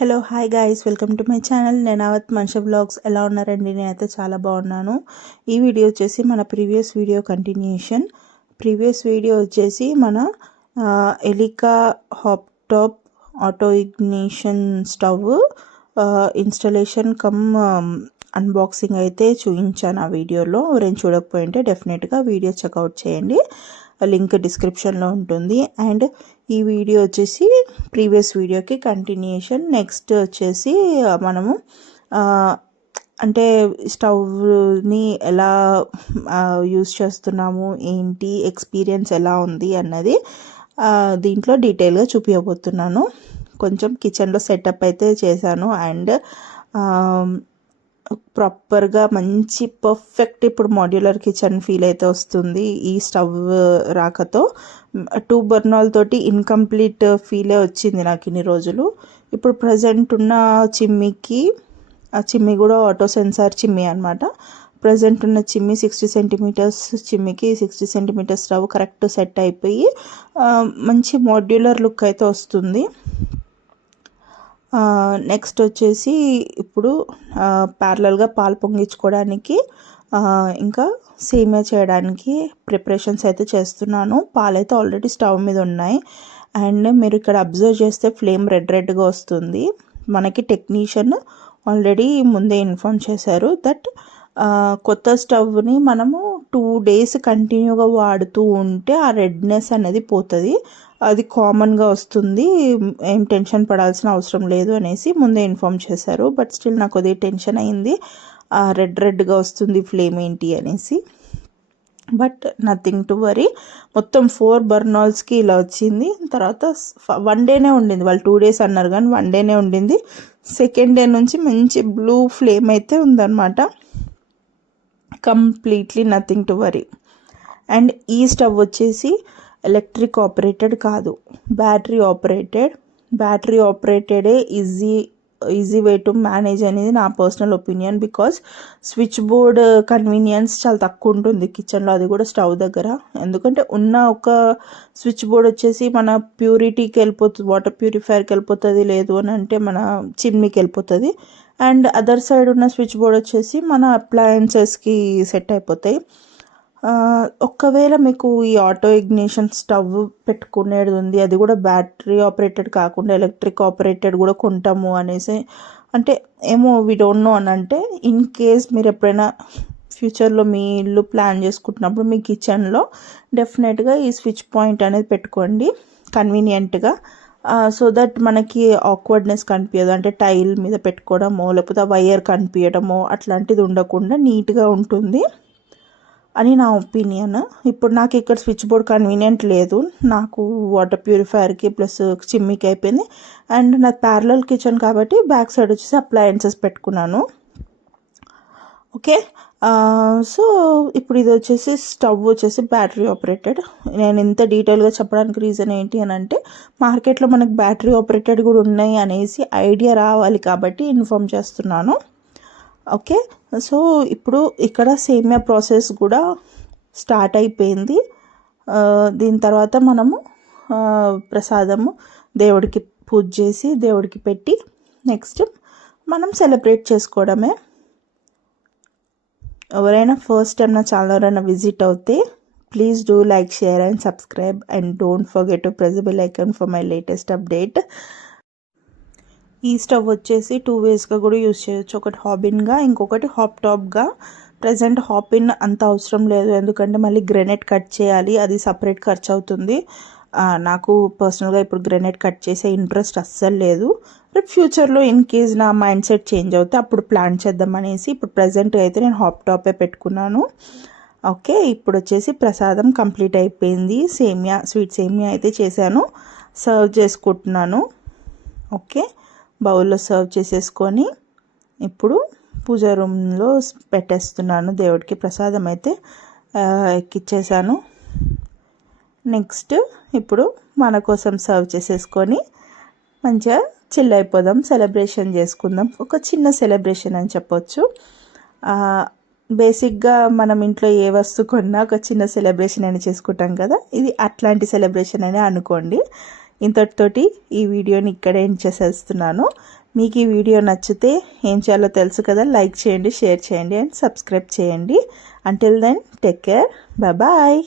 Hello hi guys, welcome to my channel Nenavath Manisha vlogs. ఎలా ఉన్నారండి? నేనైతే చాలా బాగున్నాను. ఈ వీడియో వచ్చేసి మన previous video continuation. Previous video వచ్చేసి మన Elica hop top auto ignition stove installation come unboxing అయితే చూపించాను ఆ వీడియోలో. ఎవరైనా చూడకపోయింటే డెఫినెట్గా వీడియో చెక్అవుట్ చేయండి, లింక్ డిస్క్రిప్షన్లో ఉంటుంది. అండ్ ఈ వీడియో వచ్చేసి ప్రీవియస్ వీడియోకి కంటిన్యూషన్. నెక్స్ట్ వచ్చేసి మనము అంటే స్టవ్ని ఎలా యూస్ చేస్తున్నాము, ఏంటి ఎక్స్పీరియన్స్ ఎలా ఉంది అన్నది దీంట్లో డీటెయిల్గా చూపించబోతున్నాను. కొంచెం కిచెన్లో సెటప్ అయితే చేశాను అండ్ ప్రాపర్గా మంచి పర్ఫెక్ట్ ఇప్పుడు మాడ్యులర్ కిచెన్ ఫీల్ అయితే వస్తుంది ఈ స్టవ్ రాకతో. 2 బర్నర్ల తోటి ఇన్కంప్లీట్ ఫీలే వచ్చింది నాకు ఇన్ని రోజులు. ఇప్పుడు ప్రజెంట్ ఉన్న చిమ్మికి, ఆ చిమ్మి కూడా ఆటో సెన్సార్ చిమ్మి అనమాట. ప్రజెంట్ ఉన్న చిమ్మి 60 సెంటీమీటర్స్ చిమ్మికి 60 సెంటీమీటర్స్ స్టవ్ కరెక్ట్ సెట్ అయిపోయి మంచి మాడ్యులర్ లుక్ అయితే వస్తుంది. నెక్స్ట్ వచ్చేసి ఇప్పుడు ప్యారలల్గా పాలు పొంగించుకోవడానికి ఇంకా సేమియా చేయడానికి ప్రిపరేషన్స్ అయితే చేస్తున్నాను. పాలు అయితే ఆల్రెడీ స్టవ్ మీద ఉన్నాయి అండ్ మీరు ఇక్కడ అబ్జర్వ్ చేస్తే ఫ్లేమ్ రెడ్గా వస్తుంది. మనకి టెక్నీషియన్ ఆల్రెడీ ముందే ఇన్ఫార్మ్ చేశారు దట్ కొత్త స్టవ్ని మనము 2 days కంటిన్యూగా వాడుతూ ఉంటే ఆ రెడ్నెస్ అనేది పోతుంది, అది కామన్గా వస్తుంది, ఏం టెన్షన్ పడాల్సిన అవసరం లేదు అనేసి ముందే ఇన్ఫార్మ్ చేశారు. బట్ స్టిల్ నాకు అదే టెన్షన్ అయింది, రెడ్గా వస్తుంది ఫ్లేమ్ ఏంటి అనేసి. But nothing to worry. మొత్తం 4 బర్నర్స్కి ఇలా వచ్చింది. తర్వాత 1 dayనే ఉండింది, వాళ్ళు 2 days అన్నారు కానీ 1 dayనే ఉండింది. సెకండ్ డే నుంచి మంచి బ్లూ ఫ్లేమ్ అయితే ఉందన్నమాట. Completely nothing to worry. And ఈ స్టవ్ వచ్చేసి ఎలక్ట్రిక్ ఆపరేటెడ్ కాదు, బ్యాటరీ ఆపరేటెడే ఈజీ వే టు మేనేజ్ అనేది నా personal opinion. Because switch board convenience చాలా తక్కువ ఉంటుంది కిచెన్లో, అది కూడా స్టవ్ దగ్గర. ఎందుకంటే ఉన్న ఒక స్విచ్ బోర్డ్ వచ్చేసి మన ప్యూరిటీకి వెళ్ళిపోతుంది, వాటర్ ప్యూరిఫైయర్కి వెళ్ళిపోతుంది, లేదు అని అంటే మన చిమ్నీకి వెళ్ళిపోతుంది. అండ్ అదర్ సైడ్ ఉన్న స్విచ్ బోర్డ్ వచ్చేసి మన అప్లయన్సెస్కి సెట్ అయిపోతాయి. ఒక్కవేళ మీకు ఈ ఆటో ఇగ్నిషన్ స్టవ్ పెట్టుకునేది ఉంది, అది కూడా బ్యాటరీ ఆపరేటెడ్ కాకుండా ఎలక్ట్రిక్ ఆపరేటెడ్ కూడా కొంటాము అనేసి అంటే ఏమో వి డోంట్ నో అని అంటే, ఇన్ కేస్ మీరు ఎప్పుడైనా ఫ్యూచర్లో మీ ఇల్లు ప్లాన్ చేసుకుంటున్నప్పుడు మీ కిచెన్లో డెఫినెట్గా ఈ స్విచ్ పాయింట్ అనేది పెట్టుకోండి కన్వీనియంట్గా. సో దట్ మనకి ఆక్వర్డ్నెస్ కనిపించదు, అంటే టైల్ మీద పెట్టుకోవడమో లేకపోతే వైర్ కనిపించడమో అట్లాంటిది ఉండకుండా నీట్గా ఉంటుంది అని నా ఒపీనియన్. ఇప్పుడు నాకు ఇక్కడ స్విచ్ బోర్డ్ కన్వీనియంట్ లేదు, నాకు వాటర్ ప్యూరిఫైయర్కి ప్లస్ చిమ్మికి అయిపోయింది. అండ్ నాకు ప్యారలల్ కిచెన్ కాబట్టి బ్యాక్ సైడ్ వచ్చేసి అప్లయన్సెస్ పెట్టుకున్నాను. ఓకే, సో ఇప్పుడు ఇది వచ్చేసి స్టవ్ వచ్చేసి బ్యాటరీ ఆపరేటెడ్. నేను ఇంత డీటెయిల్గా చెప్పడానికి రీజన్ ఏంటి అని అంటే, మార్కెట్లో మనకు బ్యాటరీ ఆపరేటెడ్ కూడా ఉన్నాయి అనేసి ఐడియా రావాలి కాబట్టి ఇన్ఫార్మ్ చేస్తున్నాను. ఓకే, సో ఇప్పుడు ఇక్కడ సేమియా ప్రాసెస్ కూడా స్టార్ట్ అయిపోయింది. దీని తర్వాత మనము ప్రసాదము దేవుడికి పూజ చేసి దేవుడికి పెట్టి నెక్స్ట్ మనం సెలబ్రేట్ చేసుకోవడమే. ఎవరైనా ఫస్ట్ టైం నా ఛానల్ ఎవరైనా విజిట్ అవుతే please do like, share and subscribe and don't forget to press the bell icon for my latest update. ఈ స్టవ్ వచ్చేసి 2 waysగా కూడా యూజ్ చేయొచ్చు, ఒకటి హాబిన్గా, ఇంకొకటి హాప్ టాప్గా. ప్రజెంట్ హాపిన్ అంత అవసరం లేదు, ఎందుకంటే మళ్ళీ గ్రెనేట్ కట్ చేయాలి, అది సపరేట్ ఖర్చు అవుతుంది. నాకు పర్సనల్గా ఇప్పుడు గ్రెనేట్ కట్ చేసే ఇంట్రెస్ట్ అస్సలు లేదు. బట్ ఫ్యూచర్లో ఇన్ కేస్ నా మైండ్ సెట్ చేంజ్ అవుతే అప్పుడు ప్లాన్ చేద్దాం అనేసి ఇప్పుడు ప్రజెంట్ అయితే నేను హాప్ టాపే పెట్టుకున్నాను. ఓకే, ఇప్పుడు వచ్చేసి ప్రసాదం కంప్లీట్ అయిపోయింది. స్వీట్ సేమియా అయితే చేశాను, సర్వ్ చేసుకుంటున్నాను. ఓకే, బౌల్లో సర్వ్ చేసేసుకొని ఇప్పుడు పూజా రూమ్లో పెట్టేస్తున్నాను. దేవుడికి ప్రసాదం అయితే ఎక్కిచ్చేసాను. నెక్స్ట్ ఇప్పుడు మన కోసం సర్వ్ చేసేసుకొని మంచిగా చిల్ అయిపోదాం, సెలబ్రేషన్ చేసుకుందాం. ఒక చిన్న సెలబ్రేషన్ అని చెప్పొచ్చు. బేసిక్గా మనం ఇంట్లో ఏ వస్తువు కొన్నా ఒక చిన్న సెలబ్రేషన్ అని చేసుకుంటాం కదా, ఇది అట్లాంటి సెలబ్రేషన్ అనే అనుకోండి. ఇంతటితోటి ఈ వీడియోని ఇక్కడే ఎండ్ చేసేస్తున్నాను. మీకు ఈ వీడియో నచ్చితే ఏం చేయాలో తెలుసు కదా, లైక్ చేయండి, షేర్ చేయండి అండ్ సబ్స్క్రైబ్ చేయండి. Until then take care, bye.